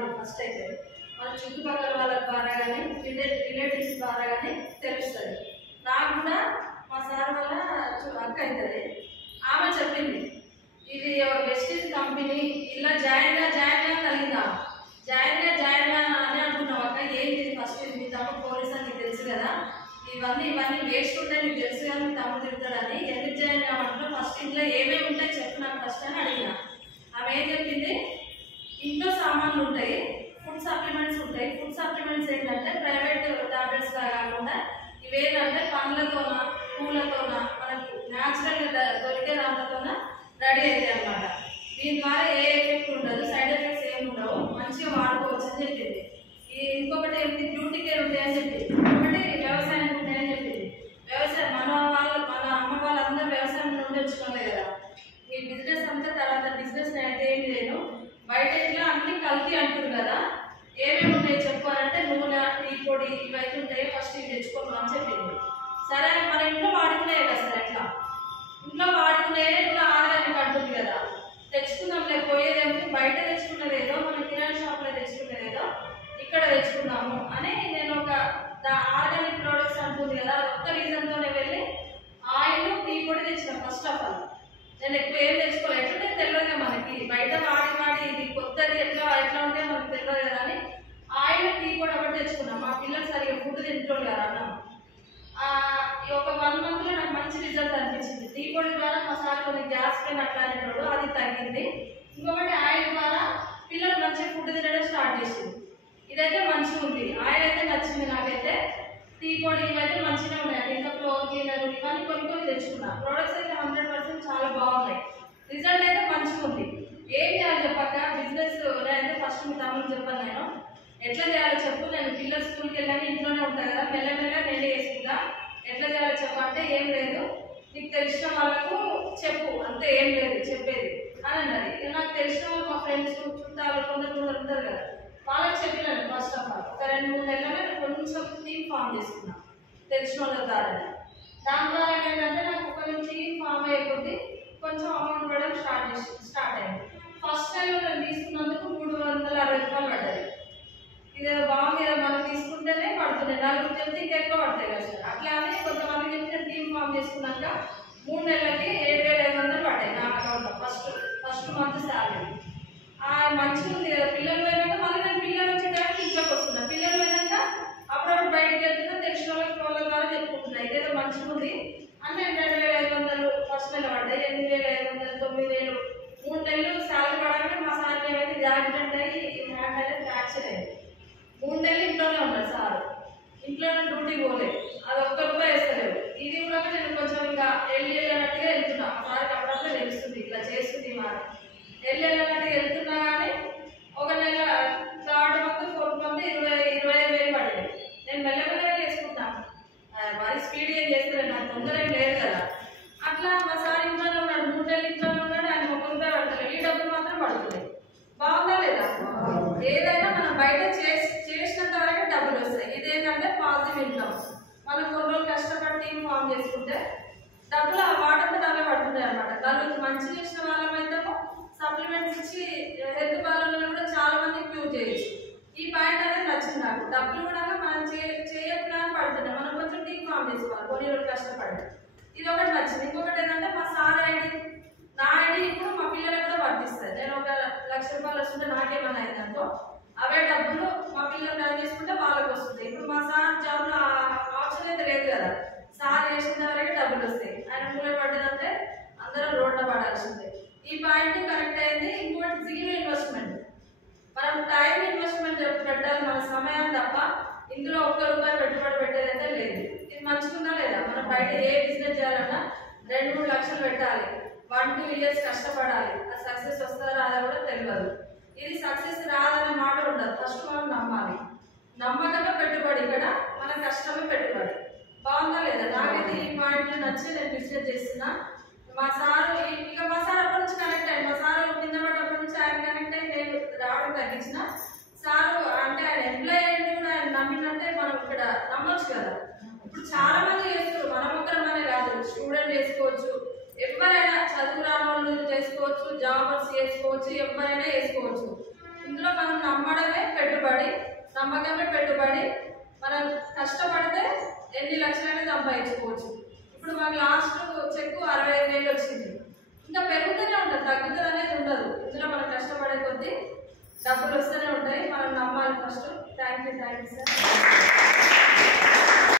రాదు. ఫస్ట్ అయితే మన చుట్టుపక్కల వాళ్ళ ద్వారా కానీ రిలేటివ్స్ ద్వారా కానీ తెలుస్తుంది. నాకు కూడా మా సార్ వల్ల అక్క అవుతుంది. ఆమె చెప్పింది ఇది వెస్టీజ్ కంపెనీ ఇలా జాయిన్ కలిగిందా, జాయిన్ అని అనుకున్నావు అక్క. ఏంటి ఫస్ట్ మీ తమ్ముడు పోలీస్ అని నీకు తెలుసు కదా, ఇవన్నీ వేస్ట్ ఉంటాయి నీకు తెలుసు కదా, మీ తమ్ముడు తిరుగుతాడని. ఎందుకు జాయిన్ కావాలంటే ఫస్ట్ ఇంట్లో ఏమేమి ఉంటాయి చెప్పు నాకు ఫస్ట్ అని అడిగిన. ఆమె ఏం చెప్పింది, ఇంట్లో సామాన్లు ఉంటాయి, ఫుడ్ సప్లిమెంట్స్ ఉంటాయి. ఫుడ్ సప్లిమెంట్స్ ఏంటంటే ప్రైవేట్ టాబ్లెట్స్ లా కాకుండా ఇవేంటంటే పండ్లతోన పూలతోన మనకు న్యాచురల్గా దొరికే దాంట్లతోన రెడీ అవుతాయి అన్నమాట. దీని ద్వారా ఏ ఎఫెక్ట్ ఉండదు, సైడ్ ఎఫెక్ట్స్ ఏమి ఉండవు, మంచిగా వాడుకోవచ్చు అని చెప్పింది. ఇంకొకటి ఏంటి బ్యూటీ కేర్ ఉంటాయని చెప్పింది. ఇంకొకటి వ్యవసాయం ఉంటాయని చెప్పింది. వ్యవసాయం మన అమ్మ వాళ్ళందరూ వ్యవసాయం నుండి వచ్చుకోలే కదా. ఈ బిజినెస్ అంతా తర్వాత బిజినెస్ అయితే ఏం లేదు, బయట ఇట్లా అన్ని కల్తీ అంటుంది కదా, ఏమేమి ఉంటాయి చెప్పాలంటే నూనె, టీ పొడి ఇవైతే ఉంటాయి, ఫస్ట్ ఇవి తెచ్చుకోను అని చెప్పింది. సరే మన ఇంట్లో వాడుకునే కదా సార్, ఎట్లా ఇంట్లో వాడుకునే ఇట్లా ఆదాయానికి అంటుంది కదా, తెచ్చుకుందాం లేకపోయేదేమిటి, బయట తెచ్చుకున్నదేదో మనం కిరాణా షాప్లో తెచ్చుకునేదేదో ఇక్కడ తెచ్చుకుందాము అని నేను ఒక ఆర్గానిక్ ప్రోడక్ట్స్ అంటుంది కదా, ఒక్క రీజన్తోనే వెళ్ళి ఆయిల్, టీ పొడి తెచ్చిన. ఫస్ట్ ఆఫ్ ఆల్ నేను ఎక్కువ ఏం తెచ్చుకోలేదు, ఎట్లా తెలియదు మనకి, బయట వాడి ఇది కొత్తది ఎట్లా ఉంటే మనకు తెలియదు కదా అని ఆయిల్, టీ పొడి ఒకటి తెచ్చుకున్నాం. మా పిల్లలు సరిగ్గా ఫుడ్ తింటారు కదా అన్నం. ఒక 1 monthలో నాకు మంచి రిజల్ట్ అనిపించింది. టీ పొడి ద్వారా మా సార్ కొన్ని గ్యాస్ పెయిన్ అట్లా అనేటోడు, అది తగ్గింది. ఇంకొకటి ఆయిల్ ద్వారా పిల్లలు మంచిగా ఫుడ్ తినడం స్టార్ట్ చేసింది. ఇదైతే మంచిగా ఉంది, ఆయిల్ అయితే నచ్చింది నాకైతే. టీ పొడి ఇవైతే మంచిగా ఉన్నాయి. ఇంకా ఫ్లోర్ క్లీనర్ ఇవన్నీ కొన్ని తెచ్చుకున్నా. ప్రోడక్ట్స్ అయితే 100% చాలా బాగున్నాయి, రిజల్ట్ అయితే మంచిగా ఉంది. ఏం చేయాలి చెప్పాక బిజినెస్ అయితే ఫస్ట్ మీ తమ్ముడు చెప్పాను నేను ఎట్లా చేయాలో చెప్పు, నేను పిల్లలు స్కూల్కి వెళ్ళాను ఇంట్లోనే ఉంటాను కదా, మెల్లమెల్లగా నేనే వేసుకుంటా, ఎట్లా చేయాలో చెప్పంటే ఏం లేదు నీకు తెలిసిన వాళ్ళకు చెప్పు అంతే, ఏం లేదు చెప్పేది అని అన్నది. నాకు తెలిసిన వాళ్ళు మా ఫ్రెండ్స్ చుట్టాలు కొందరు ఉంటారు కదా, వాళ్ళకి చెప్పినాను. ఫస్ట్ ఆఫ్ ఆల్ ఒక 2-3 నెలలనే కొంచెం టీమ్ ఫామ్ చేసుకున్నా తెలిసిన వాళ్ళ ద్వారా. దాని ద్వారా ఏంటంటే నాకు కొంచెం టీమ్ ఫామ్ అయిపోతే కొంచెం అమౌంట్ పడడం స్టార్ట్ అయింది. ఫస్ట్ టైం నేను తీసుకున్నందుకు 360 రూపాయలు పడ్డది. ఇది బాగుంది కదా, మనం తీసుకుంటేనే పడుతున్నాయి, 4 చెప్తే ఇంకా ఎక్కువ పడతాయి కదా సార్. అట్లానే కొంతమంది చెప్తే టీమ్ ఫామ్ చేసుకున్నాక 3 నెలలకి 7,500 పడ్డాయి నా అకౌంట్లో. ఫస్ట్ మంత్ శాలరీ మంచిగా ఉంది కదా. పిల్లలు పోయినాక మళ్ళీ నేను పిల్లలు వచ్చే టైంకి ఇంట్లోకి వస్తున్నా, పిల్లలు పోయినాక అప్పుడప్పుడు బయటకు వెళ్తున్నా, తెలిసిన వాళ్ళ ద్వారా చెప్పుకుంటున్నా ఇదేదో మంచిగా ఉంది అని. నేను 2,500 ఫస్ట్ నెల పడ్డాయి, 8,500, 9,000, 3 నెలలు శాలరీ పడగానే మా సార్కి ఏమైతే యాక్సిడెంట్ అయ్యి హ్యాండ్ అనేది ఫ్రాక్చర్ అయింది. 3 నెలలు ఇంట్లోనే ఉన్నాడు సార్, ఇంట్లోనే డ్యూటీ పోలేదు, అది ఒక్క రూపాయి వేస్తలేదు. ఇది కూడా నేను కొంచెం ఇంకా వెళ్ళినట్టుగా వెళ్తున్నా, సార్కి అప్పుడప్పుడు తెలుస్తుంది ఇట్లా చేస్తుంది మరి వెళ్ళినట్టుగా వెళ్తున్నా. కానీ ఒక నెల 3rd month 4th month 25,000 పడింది. నేను మెల్లమెల్లగా వేసుకుంటాను, మరి స్పీడ్ ఏం చేస్తలేదు, నాకు తొందర ఏం లేదు కదా. అట్లా మా సార్ ఇంట్లోనే ఉన్నాడు, 3 నెలలు ఇంట్లోనే ఉన్నాడు, ఆయన 1 రూపాయి పడతాడు, ఈ డబ్బులు మాత్రం పడుతుంది. బాగుందా లేదా? ఏదైనా మనం బయట చేసినంత వరకే డబ్బులు వస్తాయి. ఇదేంటంటే పాజిటివ్ ఇన్కమ్. మనం కొన్ని రోజులు కష్టపడి టీమ్ ఫామ్ చేసుకుంటే డబ్బులు వాటంతా అవే పడుతుంటాయి అనమాట. దానికి మంచి చేసిన వాళ్ళమైతే సప్లిమెంట్స్ ఇచ్చి హెల్త్ బాగాలను కూడా చాలా మంది క్యూర్ చేయొచ్చు. ఈ పాయింట్ అనేది నచ్చింది నాకు. డబ్బులు కూడా మనం చేయకుండా పడుతున్నాయి, మనం కొంచెం టీమ్ ఫామ్ చేసుకోవాలి కొన్ని రోజులు కష్టపడి. ఇది ఒకటి నచ్చింది. ఇంకొకటి ఏంటంటే మా సార్ ఐడి, నా ఐడి ఇప్పుడు మా పిల్లలకు కూడా వర్తిస్తాయి. నేను ఒక 1,00,000 రూపాయలు వస్తుంటే నాకేమన్నా అయిందనుకో అవే డబ్బులు మా పిల్లలు రన్ చేసుకుంటే వాళ్ళకి వస్తుంది. ఇప్పుడు మా సార్ జాబ్లో ఆప్షన్ అయితే లేదు కదా, సార్ చేసిన వరకే డబ్బులు వస్తాయి. ఆయన మూల పడ్డదంటే అందరం రోడ్ల పడాల్సిందే. ఈ పాయింట్ కరెక్ట్ అయింది. ఇంకోటి జీరో ఇన్వెస్ట్మెంట్, మనం టైం ఇన్వెస్ట్మెంట్ పెట్టాలి, మన సమయం తప్ప ఇందులో 1 రూపాయి పెట్టుబడి పెట్టేదైతే లేదు. ఇది మంచిగుందా లేదా? మనం బయట ఏ బిజినెస్ చేయాలన్నా 2-3 లక్షలు పెట్టాలి, 1-2 years కష్టపడాలి, అది సక్సెస్ వస్తుందా రాదా కూడా తెలియదు. ఇది సక్సెస్ రాదనే మాట ఉండదు, ఫస్ట్ మనం నమ్మాలి. నమ్మకమే పెట్టుబడి, ఇక్కడ మన కష్టమే పెట్టుబడి. బాగుందా లేదా? నాకైతే ఈ పాయింట్లు నచ్చి నేను బిజినెస్ చేస్తున్నా. మా సారు ఇక మా సార్ అప్పటి నుంచి కనెక్ట్ అయ్యి, మా సార్ కింద పడ్డప్పటి నుంచి ఆయన కనెక్ట్ అయ్యి నేను రావడం తగ్గించిన. సారు అంటే ఆయన ఎంప్లాయ్ అయ్యి కూడా ఆయన నమ్మినంటే మనం ఇక్కడ నమ్మొచ్చు కదా. ఇప్పుడు చాలా మంది చేస్తారు, మనం ఒక్కరమనే కాదు, స్టూడెంట్ చేసుకోవచ్చు, ఎవరైనా చదువు రాని వాళ్ళు చేసుకోవచ్చు, జాబర్స్ చేసుకోవచ్చు, ఎవరైనా చేసుకోవచ్చు. ఇందులో మనం నమ్మడమే నమ్మకమే పెట్టుబడి. మనం కష్టపడితే ఎన్ని లక్షలైనా సంపాదించుకోవచ్చు. ఇప్పుడు మాకు లాస్ట్ చెక్ 65,000 వచ్చింది. ఇంకా పెరుగుతూనే ఉంటుంది, తగ్గుతుంది అనేది ఉండదు. ఇందులో మనం కష్టపడే కొద్దీ డబ్బులు వస్తూనే ఉంటాయి. మనం నమ్మాలి ఫస్ట్. Thank you sir.